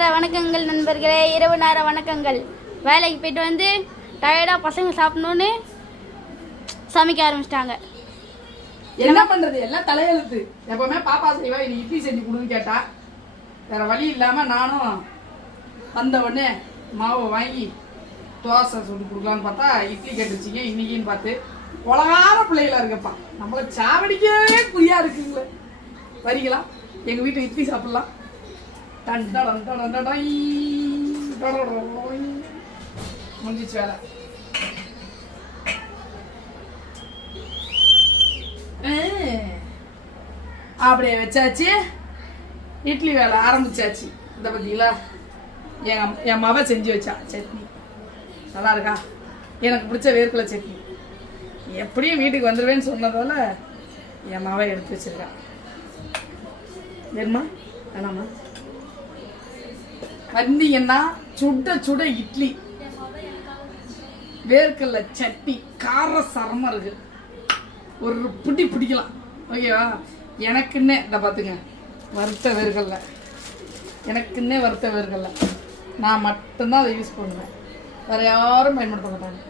நேர வணக்கங்கள் நண்பர்களே, இரவு நேர வணக்கங்கள். வேலைக்கு போயிட்டு வந்து டயர்டாக பசங்க சாப்பிடணுன்னு சமைக்க ஆரம்பிச்சிட்டாங்க. என்ன பண்றது, எல்லாம் தலையெழுத்து. எப்பவுமே பாப்பா செய்வா, இன்னைக்கு இட்லி செஞ்சு கொடுன்னு கேட்டா, வேற வழி இல்லாம நானும் வந்த உடனே மாவை வாங்கி தோசை சுட்டு கொடுக்கலான்னு பார்த்தா இட்லி கேட்டுச்சிங்க. இன்னைக்குன்னு பார்த்து உலகார பிள்ளைகளா இருக்கப்பா, நம்மள சாவடிக்கவே குறியா இருக்குங்களே. வரீங்களா எங்க வீட்டு இட்லி சாப்பிடலாம்? முடிஞ்சிச்சு வேலை. அப்படியே வச்சாச்சு, இட்லி வேலை ஆரம்பிச்சாச்சு. இந்த பார்த்தீங்களா, என் மவ செஞ்சு வச்சா சட்னி நல்லா இருக்கா? எனக்கு பிடிச்ச வேர்க்கடலை சட்னி. எப்படியும் வீட்டுக்கு வந்துடுவேன்னு சொன்னதால என் மவ எடுத்து வச்சிருக்கா. வேணுமா வேணாமா? வந்தீங்கன்னா சுட சுட இட்லி, வேர்க்கடலை சட்னி, கார சரமா இருக்கு. ஒரு பிடி பிடிக்கலாம், ஓகேவா? எனக்குன்னே இதை பார்த்துங்க, வறுத்த வேர்க்கடலை, எனக்குன்னே வறுத்த வேர்க்கடலை. நான் மட்டும்தான் அதை யூஸ் பண்ணுவேன், வேறு யாரும் பயன்படுத்த மாட்டாங்க.